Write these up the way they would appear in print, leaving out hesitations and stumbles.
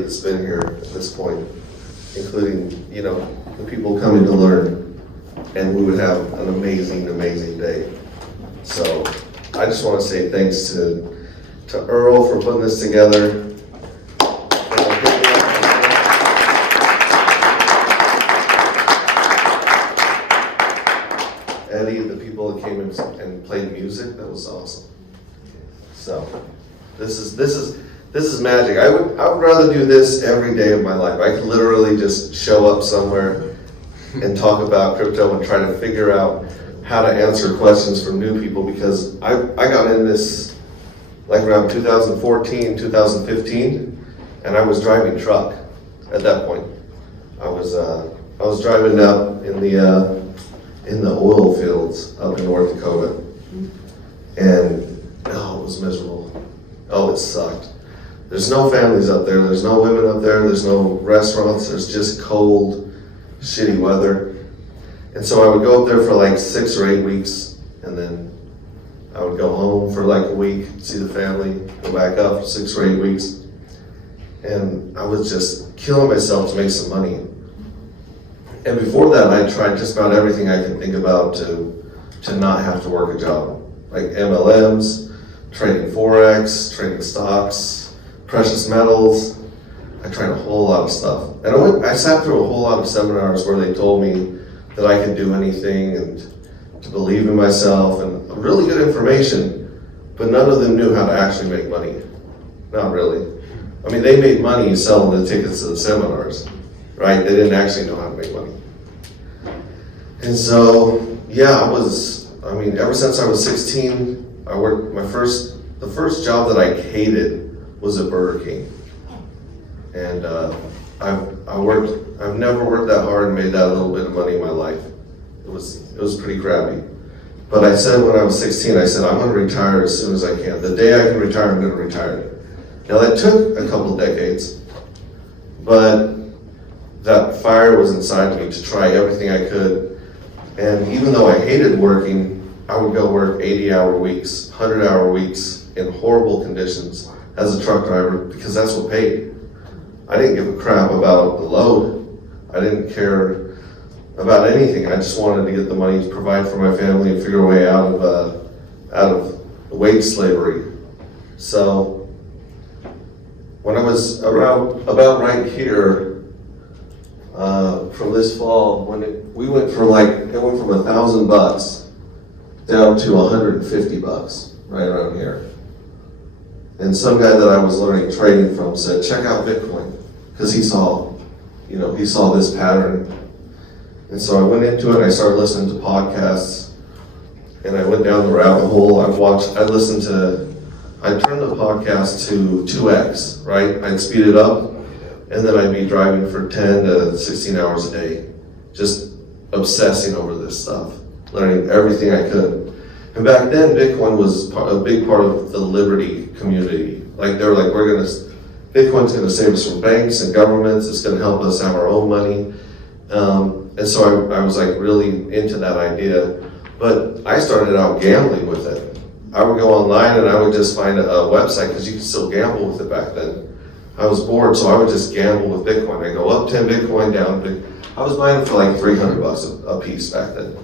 That's been here at this point, including, you know, the people coming to learn, and we would have an amazing, amazing day. So I just want to say thanks to Earl for putting this together. Eddie, the people that came in and played music, that was awesome. So this is magic. I would rather do this every day of my life. I could literally just show up somewhere and talk about crypto and try to figure out how to answer questions from new people, because I got in this like around 2014, 2015, and I was driving truck at that point. I was driving up in the oil fields up in North Dakota, and it was miserable. Oh, it sucked. There's no families up there, there's no women up there, there's no restaurants, there's just cold, shitty weather. And so I would go up there for like 6 or 8 weeks, and then I would go home for like a week, see the family, go back up for 6 or 8 weeks. And I was just killing myself to make some money. And before that, I tried just about everything I could think about to not have to work a job. Like MLMs, trading Forex, trading stocks, precious metals. I tried a whole lot of stuff. And I sat through a whole lot of seminars where they told me that I could do anything and to believe in myself, and really good information, but none of them knew how to actually make money. Not really. I mean, they made money selling the tickets to the seminars, right? They didn't actually know how to make money. And so, yeah, ever since I was 16, I worked the first job that I hated was at Burger King. And I've never worked that hard and made that little bit of money in my life. It was pretty crappy. But I said when I was 16, I said, I'm gonna retire as soon as I can. The day I can retire, I'm gonna retire. Now that took a couple decades, but that fire was inside me to try everything I could. And even though I hated working, I would go work 80-hour weeks, 100-hour weeks in horrible conditions as a truck driver, because that's what paid. I didn't give a crap about the load. I didn't care about anything. I just wanted to get the money to provide for my family and figure a way out of wage slavery. So when I was about right here, from this fall, when it went from $1,000 down to $150 right around here. And some guy that I was learning trading from said, check out Bitcoin, because he saw this pattern. And so I went into it, I started listening to podcasts, and I went down the rabbit hole. I turned the podcast to 2x, right? I'd speed it up, and then I'd be driving for 10 to 16 hours a day, just obsessing over this stuff, learning everything I could. And back then, Bitcoin was a big part of the Liberty community. Like they were like, Bitcoin's gonna save us from banks and governments, it's gonna help us have our own money. And so I was like really into that idea, but I started out gambling with it. I would go online and I would just find a website, because you could still gamble with it back then. I was bored, so I would just gamble with Bitcoin. I go up 10 Bitcoin, down. I was buying for like $300 a piece back then.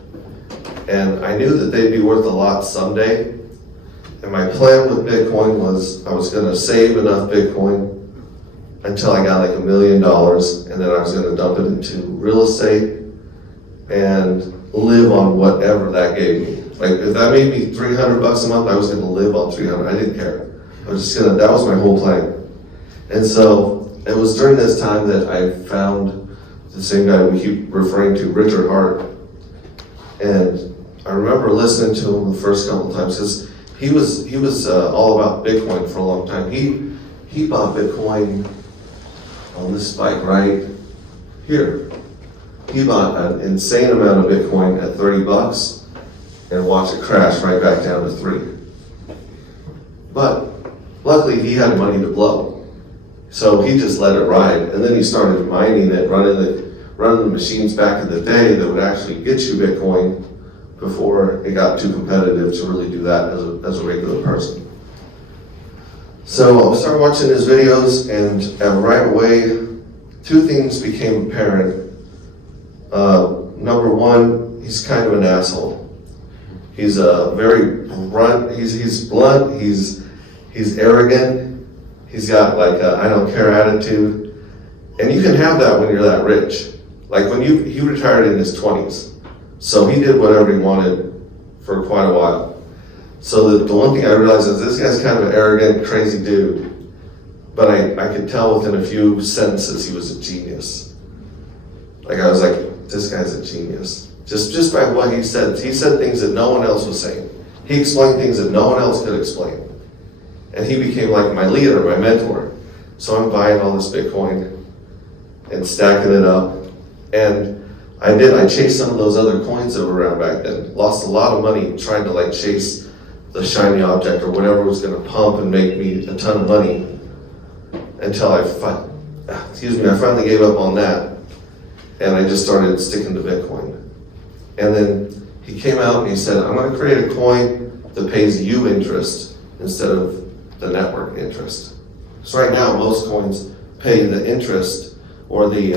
And I knew that they'd be worth a lot someday. And my plan with Bitcoin was I was gonna save enough Bitcoin until I got like $1 million, and then I was gonna dump it into real estate and live on whatever that gave me. Like if that made me $300 a month, I was gonna live on $300. I didn't care. That was my whole plan. And so it was during this time that I found the same guy we keep referring to, Richard Hart. And I remember listening to him the first couple of times, because he was all about Bitcoin for a long time. He bought Bitcoin on this spike right here. He bought an insane amount of Bitcoin at $30 and watched it crash right back down to 3. But luckily he had money to blow. So he just let it ride, and then he started mining it, running the machines back in the day that would actually get you Bitcoin before it got too competitive to really do that as a regular person. So I started watching his videos, and right away, two things became apparent. Number one, he's kind of an asshole. He's very blunt. He's blunt. He's arrogant. He's got like a I don't care attitude, and you can have that when you're that rich. Like when he retired in his 20s, so he did whatever he wanted for quite a while. So the one thing I realized is this guy's kind of an arrogant, crazy dude, but I could tell within a few sentences he was a genius. Like I was like, this guy's a genius. Just by what he said. He said things that no one else was saying. He explained things that no one else could explain. And he became like my leader, my mentor. So I'm buying all this Bitcoin and stacking it up. And I chased some of those other coins that were around back then. Lost a lot of money trying to like chase the shiny object or whatever was gonna pump and make me a ton of money until I finally gave up on that. And I just started sticking to Bitcoin. And then he came out and he said, I'm gonna create a coin that pays you interest instead of the network interest. So right now, most coins pay the interest or they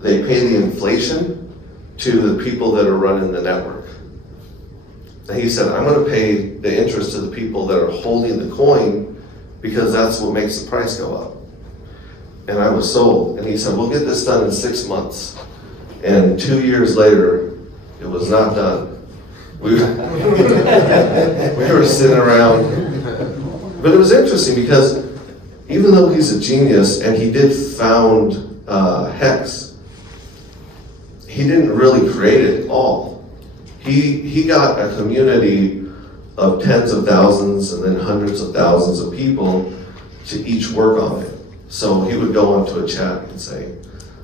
pay the inflation to the people that are running the network. And he said, I'm gonna pay the interest to the people that are holding the coin because that's what makes the price go up. And I was sold. And he said, we'll get this done in 6 months. And 2 years later, it was not done. We were sitting around. But it was interesting because even though he's a genius and he did found Hex, he didn't really create it all. He got a community of tens of thousands and then hundreds of thousands of people to each work on it. So he would go onto a chat and say,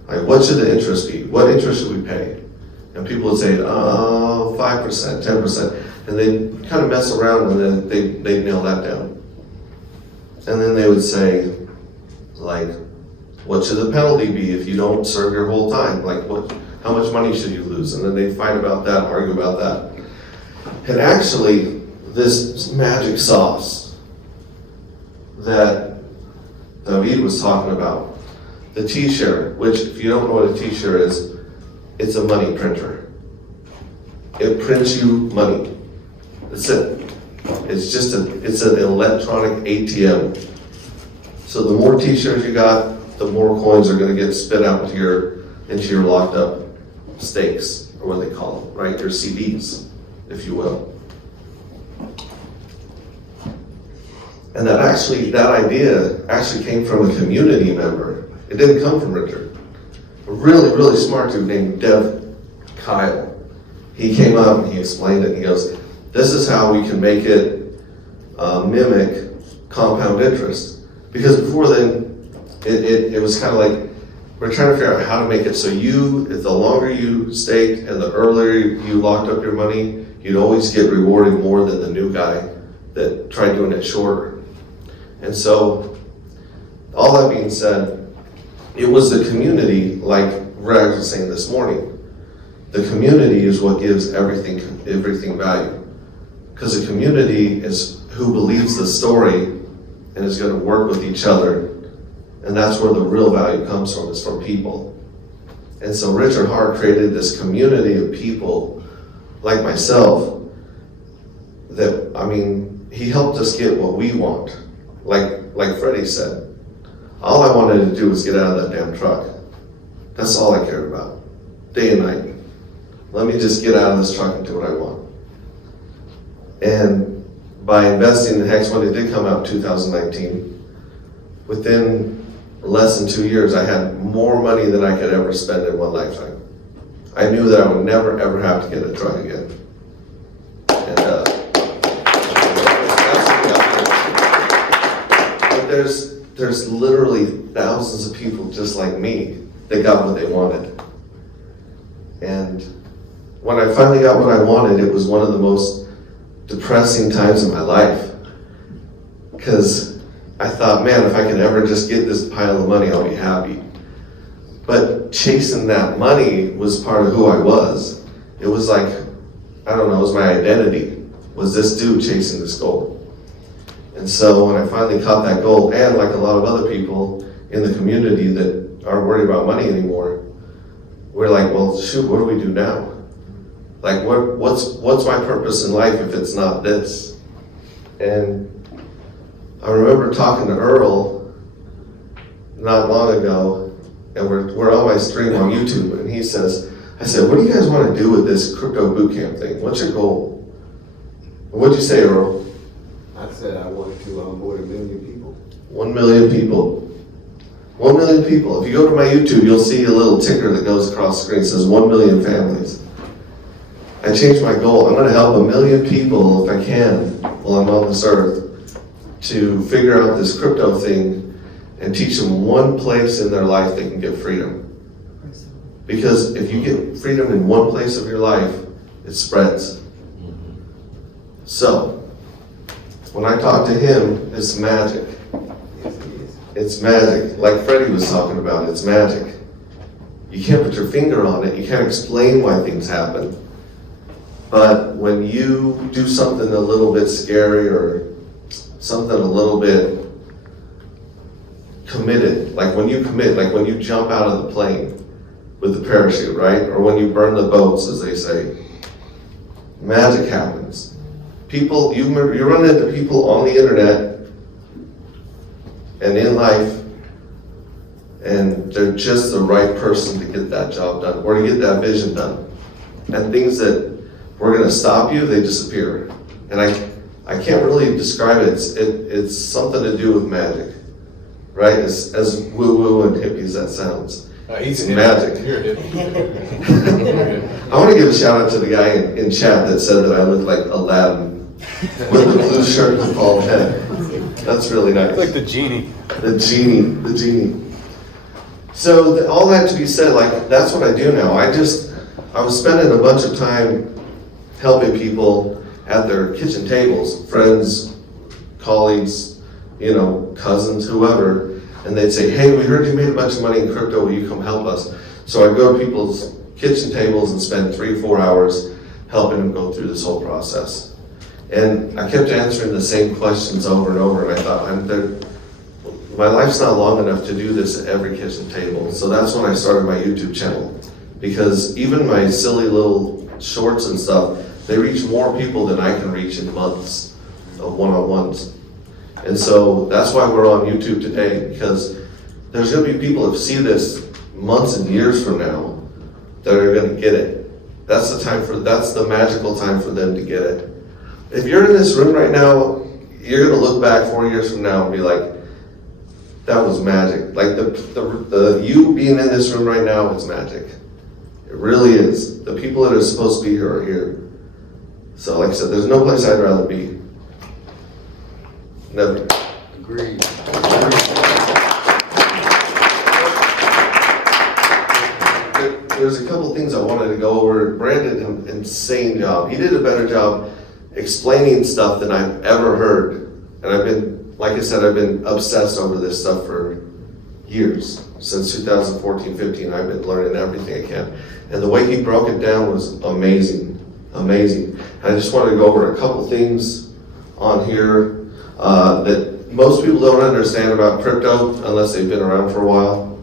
like, what should the interest be? What interest should we pay? And people would say, 5%, 10%. And they'd kind of mess around and then they'd nail that down. And then they would say, like, what should the penalty be if you don't serve your whole time? Like, how much money should you lose? And then they'd fight about that, argue about that. And actually, this magic sauce that David was talking about, the T-share, which if you don't know what a T-share is, it's a money printer. It prints you money. That's it. It's an electronic ATM. So the more T-shares you got, the more coins are going to get spit out into your locked up stakes, or what they call them, right? Your CDs, if you will. And that idea actually came from a community member. It didn't come from Richard. A really, really smart dude named Dev Kyle. He came up and he explained it. He goes, this is how we can make it mimic compound interest. Because before then, it was kind of like, we're trying to figure out how to make it so the longer you staked and the earlier you locked up your money, you'd always get rewarded more than the new guy that tried doing it shorter. And so, all that being said, it was the community, like Rag was saying this morning. The community is what gives everything value. Because the community is who believes the story and is going to work with each other. And that's where the real value comes from, is from people. And so Richard Hart created this community of people like myself that, he helped us get what we want. Like Freddie said, all I wanted to do was get out of that damn truck. That's all I cared about, day and night. Let me just get out of this truck and do what I want. And by investing in Hex, when it did come out in 2019, within less than 2 years, I had more money than I could ever spend in one lifetime. I knew that I would never ever have to get a truck again. And that's what got me. But there's literally thousands of people just like me that got what they wanted. And when I finally got what I wanted, it was one of the most depressing times in my life. Because I thought, man, if I can ever just get this pile of money, I'll be happy. But chasing that money was part of who I was. It was like, I don't know, it was my identity, was this dude chasing this gold. And so when I finally caught that goal, and like a lot of other people in the community that aren't worried about money anymore, we're like, well, shoot, what do we do now? Like, what's my purpose in life if it's not this? And I remember talking to Earl not long ago, and we're on my stream on YouTube, and I said, what do you guys want to do with this crypto bootcamp thing? What's your goal? What'd you say, Earl? I said I wanted to onboard 1 million people. 1 million people. 1 million people. If you go to my YouTube, you'll see a little ticker that goes across the screen that says 1 million families. I changed my goal. I'm going to help 1 million people, if I can, while I'm on this earth, to figure out this crypto thing and teach them one place in their life they can get freedom. Because if you get freedom in one place of your life, it spreads. So, when I talk to him, it's magic. It's magic. Like Freddie was talking about, it's magic. You can't put your finger on it. You can't explain why things happen. But when you do something a little bit scary or something a little bit committed, like when you commit, like when you jump out of the plane with the parachute, right? Or when you burn the boats, as they say, magic happens. People, you run into people on the internet and in life, and they're just the right person to get that job done or to get that vision done. And things that were going to stop you, they disappear. And I can't really describe it. It's something to do with magic, right? As woo-woo and hippie as that sounds. He's magic. You're a hippie. I want to give a shout out to the guy in chat that said that I look like Aladdin with the blue shirt and the bald head. That's really nice. Like the genie. The genie. So all that to be said, like that's what I do now. I was spending a bunch of time helping people at their kitchen tables, friends, colleagues, cousins, whoever, and they'd say, hey, we heard you made a bunch of money in crypto, will you come help us? So I'd go to people's kitchen tables and spend 3-4 hours helping them go through this whole process. And I kept answering the same questions over and over, and I thought, my life's not long enough to do this at every kitchen table. So that's when I started my YouTube channel. Because even my silly little shorts and stuff, they reach more people than I can reach in months of one-on-ones. And so that's why we're on YouTube today, because there's gonna be people that see this months and years from now that are gonna get it. That's the magical time for them to get it. If you're in this room right now, you're gonna look back 4 years from now and be like, that was magic. Like the you being in this room right now, it's magic. It really is. The people that are supposed to be here are here. So like I said, there's no place I'd rather be. Never. Agreed. There's a couple things I wanted to go over. Brand did an insane job. He did a better job explaining stuff than I've ever heard. And I've been, like I said, I've been obsessed over this stuff for years. Since 2014, 15, I've been learning everything I can. And the way he broke it down was amazing, amazing. And I just wanted to go over a couple things on here that most people don't understand about crypto unless they've been around for a while.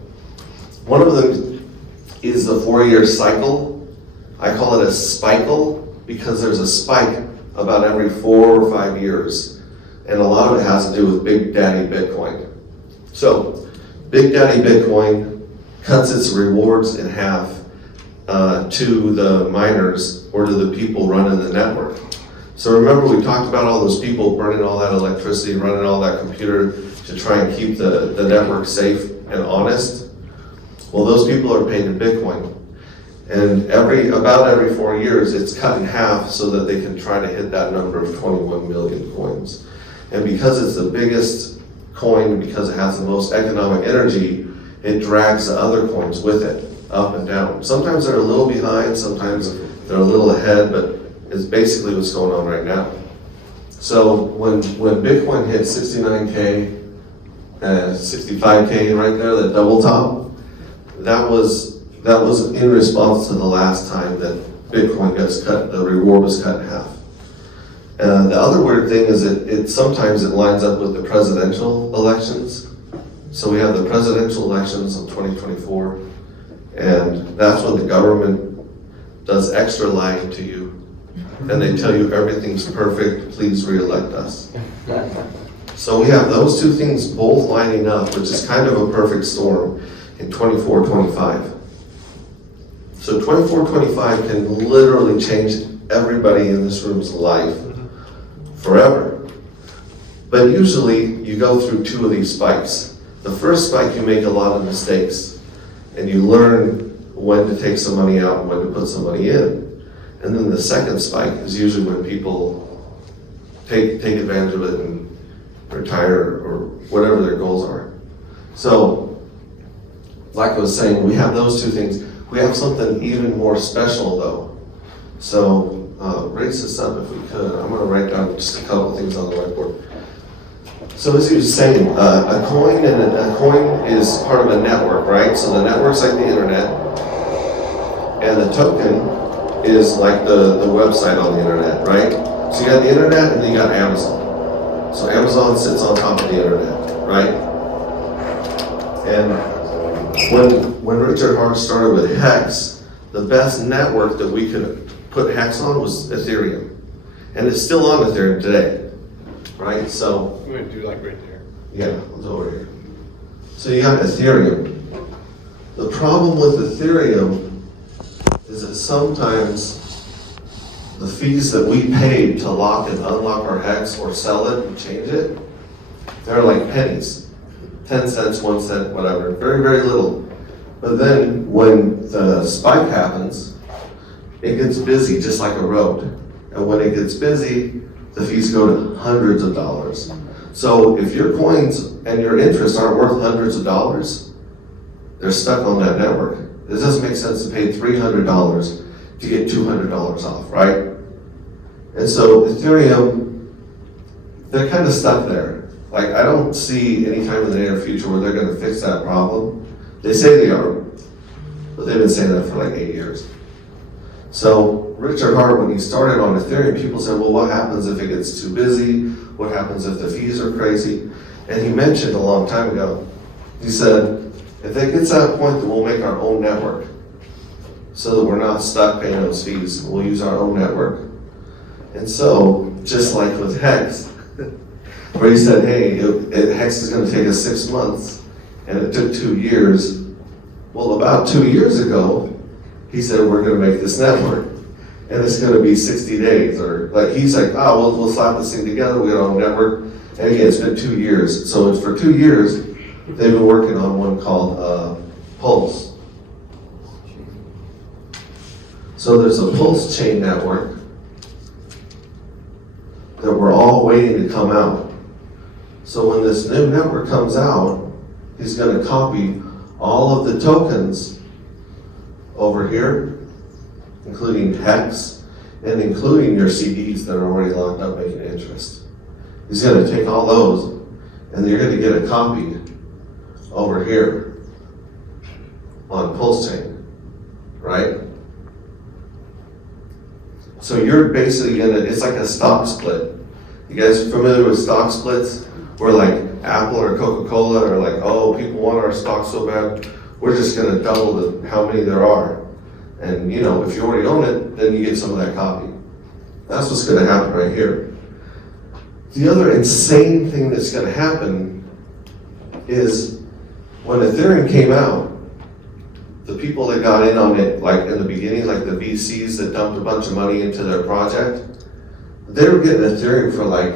One of them is the 4-year cycle. I call it a spikle because there's a spike about every 4 or 5 years. And a lot of it has to do with Big Daddy Bitcoin. So, Big Daddy Bitcoin cuts its rewards in half to the miners or to the people running the network. So remember we talked about all those people burning all that electricity, running all that computer to try and keep the network safe and honest? Well, those people are paid in Bitcoin. And about every 4 years, it's cut in half so that they can try to hit that number of 21 million coins. And because it's the biggest coin, because it has the most economic energy, it drags the other coins with it, up and down. Sometimes they're a little behind, sometimes they're a little ahead, but it's basically what's going on right now. So when Bitcoin hit 69K, 65K right there, that double top, that was in response to the last time that Bitcoin gets cut, the reward was cut in half. The other weird thing is it sometimes it lines up with the presidential elections. So we have the presidential elections in 2024, and that's when the government does extra lying to you. And they tell you everything's perfect, please re-elect us. So we have those two things both lining up, which is kind of a perfect storm in 24-25. So 24-25 can literally change everybody in this room's life forever. But usually you go through two of these spikes. The first spike, you make a lot of mistakes and you learn when to take some money out and when to put some money in. And then the second spike is usually when people take advantage of it and retire or whatever their goals are. So, like I was saying, we have those two things. We have something even more special though. So, raise this up if we could. I'm gonna write down just a couple things on the whiteboard. So as he was saying, a coin is part of a network, right? So the network's like the internet, and the token is like the website on the internet, right? So you got the internet and then you got Amazon. So Amazon sits on top of the internet, right? And when Richard Hart started with Hex, the best network that we could put Hex on was Ethereum. And it's still on Ethereum today, right? So, I'm gonna do like right there. yeah, it's over here. So you got Ethereum. The problem with Ethereum is that sometimes the fees that we paid to lock and unlock our Hex or sell it and change it, they're like pennies. 10 cents, 1 cent, whatever, very, very little. But then when the spike happens, it gets busy just like a road. And when it gets busy, the fees go to hundreds of dollars. So if your coins and your interest aren't worth hundreds of dollars, they're stuck on that network. It doesn't make sense to pay $300 to get $200 off, right? And so Ethereum, they're kind of stuck there. Like, I don't see any time in the near future where they're gonna fix that problem. They say they are, but they've been saying that for like 8 years. So Richard Hart, when he started on Ethereum, people said, well, what happens if it gets too busy? What happens if the fees are crazy? And he mentioned a long time ago, he said, if it gets to that point, then we'll make our own network so that we're not stuck paying those fees. We'll use our own network. And so, just like with Hex, where he said, hey, Hex is gonna take us 6 months, and it took 2 years. Well, about 2 years ago, he said, we're gonna make this network, and it's gonna be 60 days, or like, he's like, oh, we'll slap this thing together, we got our own network. And again, it's been 2 years. So it's for 2 years, they've been working on one called Pulse. So there's a PulseChain network that we're all waiting to come out. So when this new network comes out, he's gonna copy all of the tokens over here, including Hex, and including your CDs that are already locked up making interest. He's gonna take all those, and you're gonna get a copy over here on PulseChain, right? So you're basically it's like a stock split. You guys familiar with stock splits? Where like Apple or Coca-Cola are like, oh, people want our stock so bad, we're just gonna double how many there are. And you know, if you already own it, then you get some of that copy. That's what's gonna happen right here. The other insane thing that's gonna happen is when Ethereum came out, the people that got in on it, like in the beginning, like the VCs that dumped a bunch of money into their project, they were getting Ethereum for like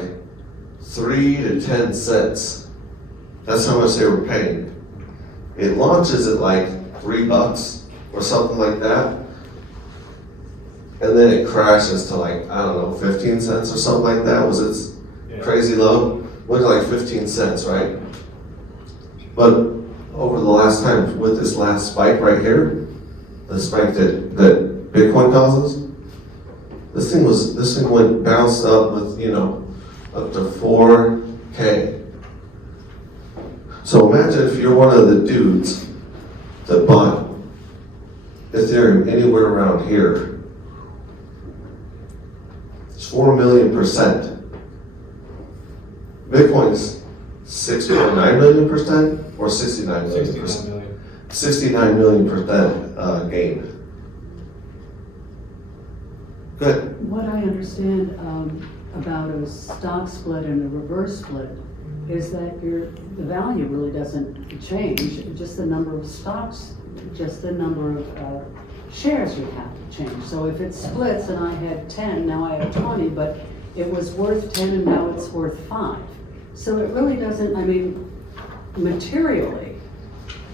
3 to 10 cents. That's how much they were paying. It launches at like $3 or something like that. And then it crashes to like, I don't know, 15 cents or something like that was its crazy low. Went to like 15 cents, right? But over the last time, with this last spike right here, the spike that Bitcoin causes, this thing went bounced up with, you know, up to 4K. So imagine if you're one of the dudes that bought Ethereum anywhere around here. 4 million%. Bitcoin's 6.9 million% or 69 million%? 69 million. 69 million% gain. Good. What I understand about a stock split and a reverse split is that the value really doesn't change, just the number of stocks, just the number of shares you have to change. So if it splits and I had 10, now I have 20, but it was worth 10 and now it's worth 5. So it really doesn't, I mean, materially,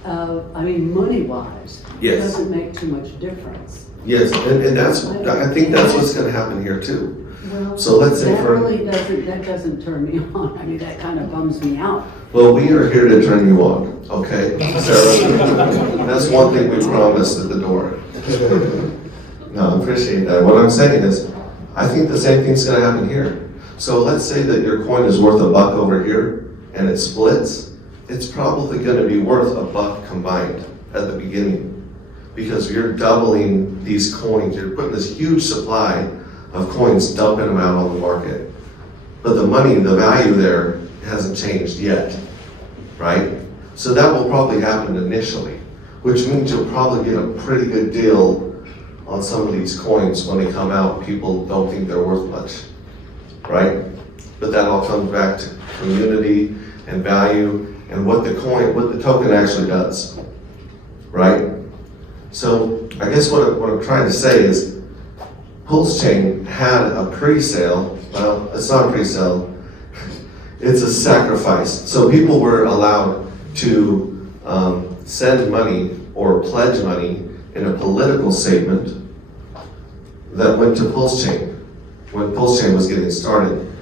money-wise, it Yes. doesn't make too much difference. Yes, and I think that's what's gonna happen here too. Well, So let's say that doesn't turn me on. I mean, that kind of bums me out. Well, we are here to turn you on, okay? Sarah, that's one thing we promised at the door. No, I appreciate that. What I'm saying is, I think the same thing's gonna happen here. So let's say that your coin is worth $1 over here and it splits. It's probably gonna be worth $1 combined at the beginning because you're doubling these coins. You're putting this huge supply of coins, dumping them out on the market. But the money, the value there hasn't changed yet, right? So that will probably happen initially, which means you'll probably get a pretty good deal on some of these coins when they come out. People don't think they're worth much, right? But that all comes back to community and value and what the token actually does, right? So I guess what I'm trying to say is PulseChain had a pre-sale. Well, it's not a pre-sale. It's a sacrifice. So people were allowed to send money or pledge money in a political statement that went to PulseChain. When PulseChain was getting started,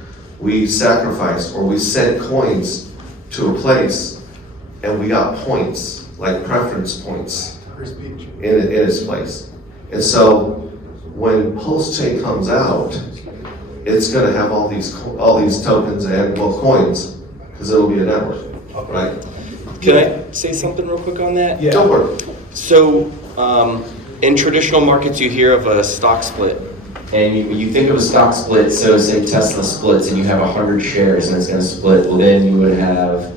we sacrificed or we sent coins to a place and we got points, like preference points in its place. And so when PulseChain comes out, it's going to have all these tokens and coins because it'll be a network, right? Can I say something real quick on that? Yeah. Don't worry. So, in traditional markets, you hear of a stock split, and you think of a stock split. So, say Tesla splits, and you have 100 shares, and it's going to split. Well, then you would have,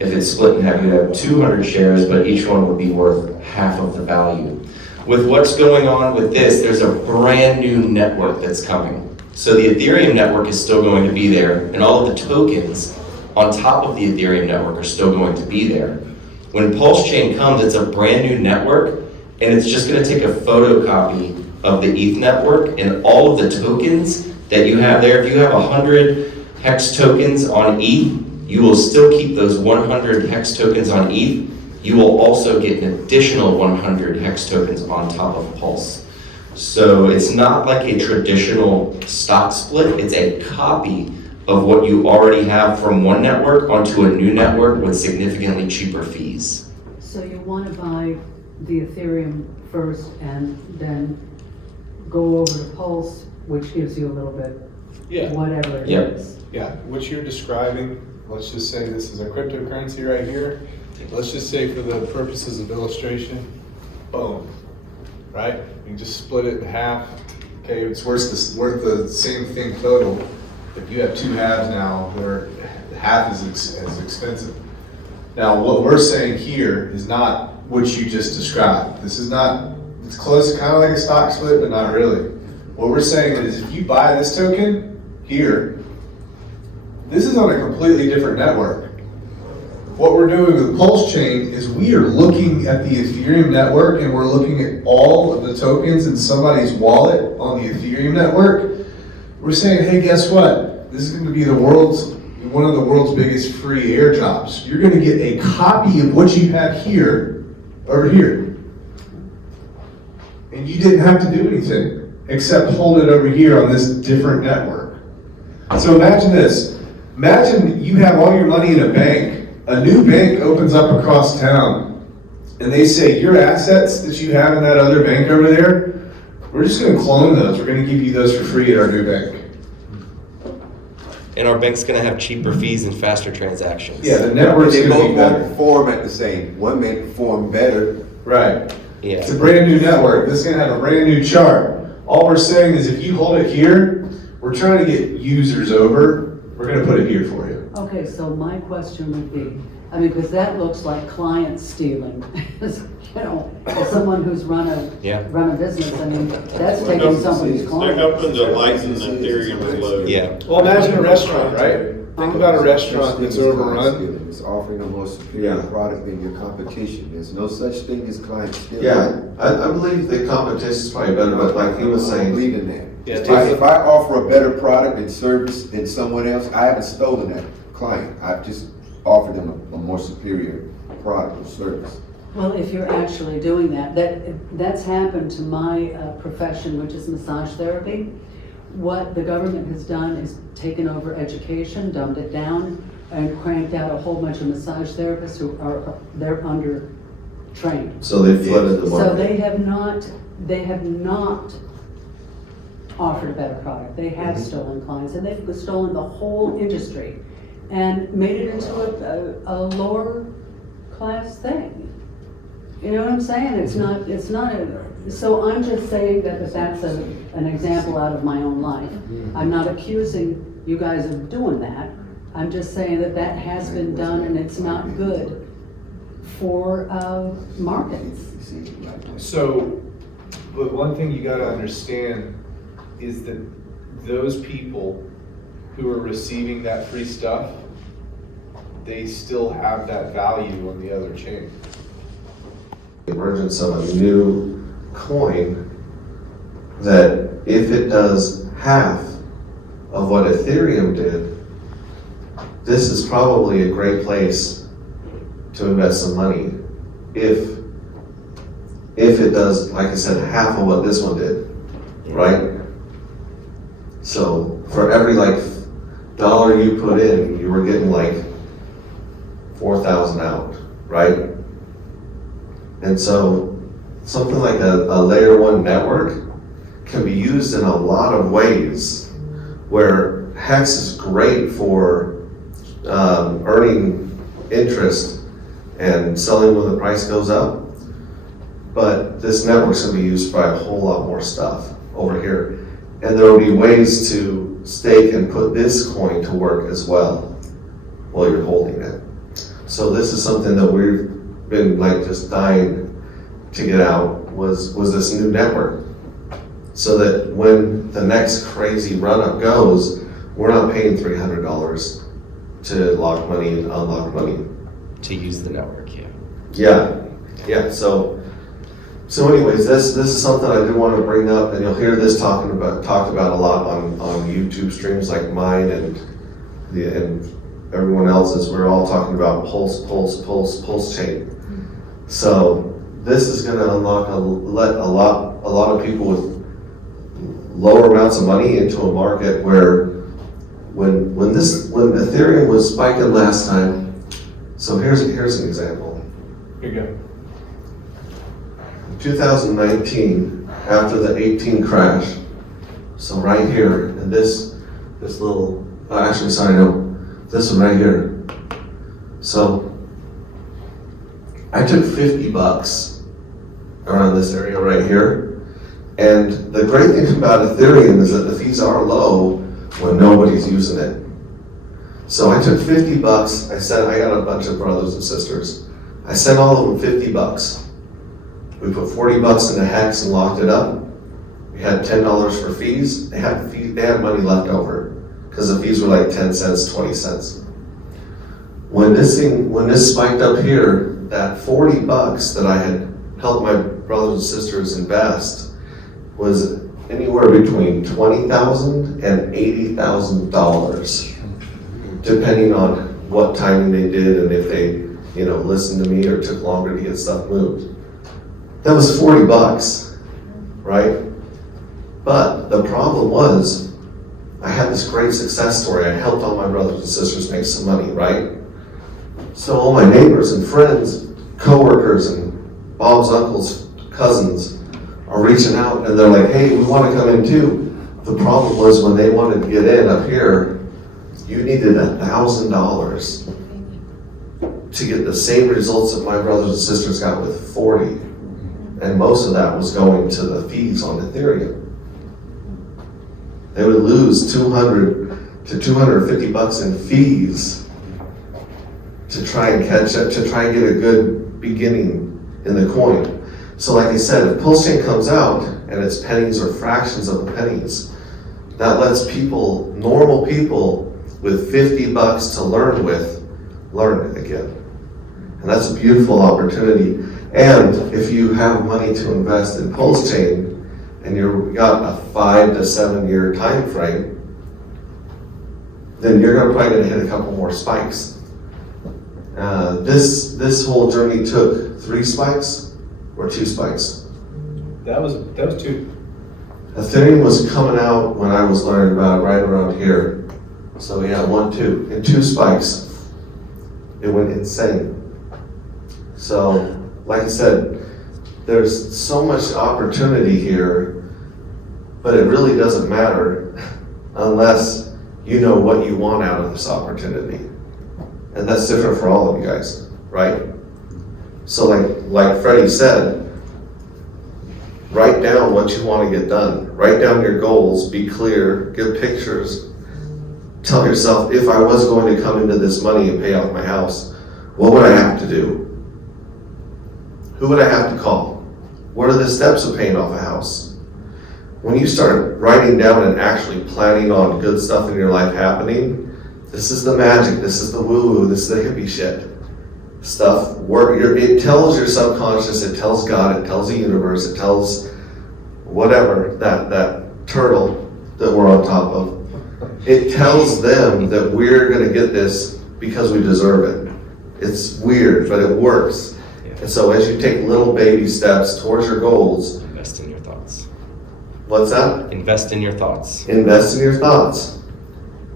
if it's split in half, you would have 200 shares, but each one would be worth half of the value. With what's going on with this, there's a brand new network that's coming. So the Ethereum network is still going to be there, and all of the tokens on top of the Ethereum network are still going to be there. When PulseChain comes, it's a brand new network, and it's just going to take a photocopy of the ETH network, and all of the tokens that you have there, if you have 100 hex tokens on ETH, you will still keep those 100 hex tokens on ETH. You will also get an additional 100 hex tokens on top of Pulse. So it's not like a traditional stock split, it's a copy of what you already have from one network onto a new network with significantly cheaper fees. So you want to buy the Ethereum first and then go over to Pulse, which gives you a little bit, Yeah. whatever it Yep. is. Yeah, what you're describing, let's just say this is a cryptocurrency right here. Let's just say for the purposes of illustration, boom, right? You just split it in half. Okay, it's worth the same thing total. If you have two halves now, where half is as expensive. Now, what we're saying here is not what you just described. This is not, it's close, kind of like a stock split, but not really. What we're saying is if you buy this token here, this is on a completely different network. What we're doing with PulseChain is we are looking at the Ethereum network and we're looking at all of the tokens in somebody's wallet on the Ethereum network. We're saying, hey, guess what? This is going to be one of the world's biggest free airdrops. You're going to get a copy of what you have here, over here. And you didn't have to do anything except hold it over here on this different network. So imagine this. Imagine you have all your money in a bank. A new bank opens up across town and they say, your assets that you have in that other bank over there, we're just going to clone those. We're going to give you those for free at our new bank. And our bank's going to have cheaper fees and faster transactions. Yeah, the network's They going to be both better. won't perform at the same. One may perform better. Right. Yeah. It's a brand new network. This is going to have a brand new chart. All we're saying is if you hold it here, we're trying to get users over, we're gonna put it here for you. Okay, so my question would be, I mean, because that looks like client stealing. You know, as someone who's run Yeah. a business, I mean, that's taking somebody's They're client. hoping to lighten Ethereum's load. Yeah. Well, imagine a restaurant, right? Think about a restaurant that's overrun. It's offering a more superior Yeah. product than your competition. There's no such thing as client stealing. Yeah, I believe the competition is probably better, but like he was I saying, believe in that. Yeah, If I offer a better product and service than someone else, I haven't stolen that client. I've just offered them a more superior product or service. Well, if you're actually doing that, that's happened to my profession, which is massage therapy. What the government has done is taken over education, dumbed it down, and cranked out a whole bunch of massage therapists who they're under trained. so they flooded the So market. they have not offered a better product. They have Mm-hmm. stolen clients, and they've stolen the whole industry and made it into a lower class thing. You know what I'm saying? It's not so I'm just saying that that's an example out of my own life. I'm not accusing you guys of doing that. I'm just saying that has been done, and it's not good for markets. So, but one thing you gotta understand is that those people who are receiving that free stuff, they still have that value on the other chain. The emergence of a new coin that if it does half of what Ethereum did, this is probably a great place to invest some money. If it does, like I said, half of what this one did, right? So for every like dollar you put in, you were getting like 4,000 out, right? And so something like a layer one network can be used in a lot of ways, where Hex is great for earning interest and selling when the price goes up. But this network's gonna be used by a whole lot more stuff over here. And there will be ways to stake and put this coin to work as well while you're holding it. So this is something that we've been like just dying to get out was this new network. So that when the next crazy run up goes, we're not paying $300 to lock money and unlock money. To use the network, yeah. Yeah. So anyways, this is something I do want to bring up, and you'll hear this talked about a lot on YouTube streams like mine and everyone else's. We're all talking about PulseChain. So this is going to unlock let a lot of people with lower amounts of money into a market where when Ethereum was spiking last time. So here's an example. Here you go. 2019, after the 18 crash, so right here, and this little, actually, sorry, no, this one right here. So I took $50 around this area right here, and the great thing about Ethereum is that the fees are low when nobody's using it. So I took $50, I got a bunch of brothers and sisters. I sent all of them $50. We put $40 in a Hex and locked it up. We had $10 for fees. They had money left over because the fees were like 10 cents, 20 cents. When this spiked up here, that $40 that I had helped my brothers and sisters invest was anywhere between $20,000 and $80,000, depending on what timing they did and if they, listened to me or took longer to get stuff moved. That was $40, right? But the problem was, I had this great success story. I helped all my brothers and sisters make some money, right? So all my neighbors and friends, coworkers, and Bob's uncles, cousins are reaching out, and they're like, hey, we want to come in too. The problem was when they wanted to get in up here, you needed $1,000 to get the same results that my brothers and sisters got with 40. And most of that was going to the fees on Ethereum. they would lose 200 to 250 bucks in fees to try and catch up, to try and get a good beginning in the coin. So like I said, if PulseChain comes out and it's pennies or fractions of pennies, that lets people, normal people with 50 bucks to learn with, learn it again. And that's a beautiful opportunity. And if you have money to invest in PulseChain and you've got a 5 to 7 year time frame, then you're probably gonna hit a couple more spikes. This whole journey took 3 spikes or 2 spikes. That was 2. Ethereum was coming out when I was learning about it right around here. So yeah, 1, 2, and 2 spikes. It went insane. So, like I said, there's so much opportunity here, but it really doesn't matter unless you know what you want out of this opportunity. And that's different for all of you guys, right? So like Freddie said, write down what you want to get done. Write down your goals, be clear, give pictures. Tell yourself, if I was going to come into this money and pay off my house, what would I have to do? Who would I have to call? What are the steps of paying off a house? When you start writing down and actually planning on good stuff in your life happening, this is the magic, this is the woo-woo, this is the hippie shit. Stuff, it tells your subconscious, it tells God, it tells the universe, it tells whatever, that turtle that we're on top of. It tells them that we're gonna get this because we deserve it. It's weird, but it works. And so as you take little baby steps towards your goals. Invest in your thoughts. What's that? Invest in your thoughts. Invest in your thoughts.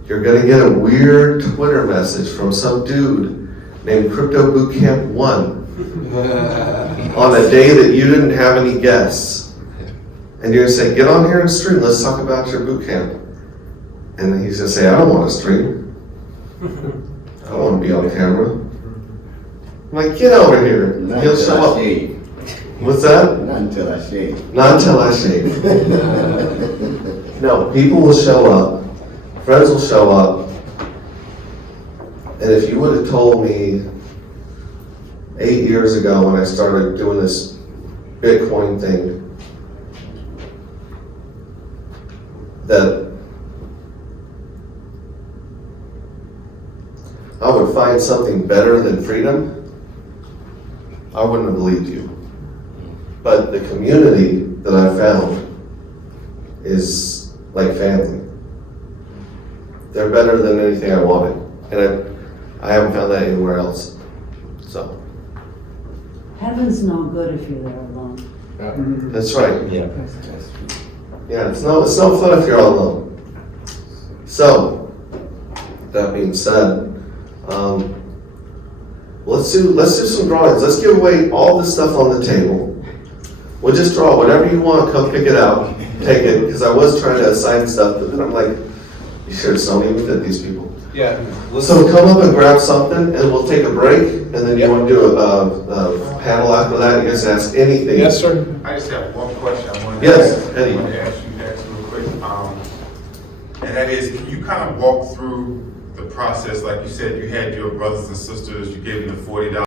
You're gonna get a weird Twitter message from some dude named Crypto Bootcamp 1 on a day that you didn't have any guests. And you're gonna say, get on here and stream, let's talk about your bootcamp. And then he's gonna say, I don't wanna stream. I don't wanna be on camera. I'm like, get over here. Not He'll until show I up. shave. What's that? Not until I shave. Not until I shave. No, people will show up. Friends will show up. And if you would have told me 8 years ago when I started doing this Bitcoin thing that I would find something better than freedom, I wouldn't have believed you. But the community that I found is like family. They're better than anything I wanted. And I haven't found that anywhere else. So, Heaven's no good if you're there alone. that's right. Yeah. Yeah, it's no fun if you're all alone. So, that being said, let's do some drawings. Let's give away all this stuff on the table. We'll just draw whatever you want, come pick it out, take it, because I was trying to assign stuff, but then I'm like, you sure it's don't even fit these people. Yeah. So come up and grab something, and we'll take a break, and then you want to do a panel after that, you guys ask anything. Yes, sir. I just have one question I wanted Yes, to Eddie. ask you next real quick. And that is, can you kind of walk through the process? Like you said, you had your brothers and sisters, you gave them the $40.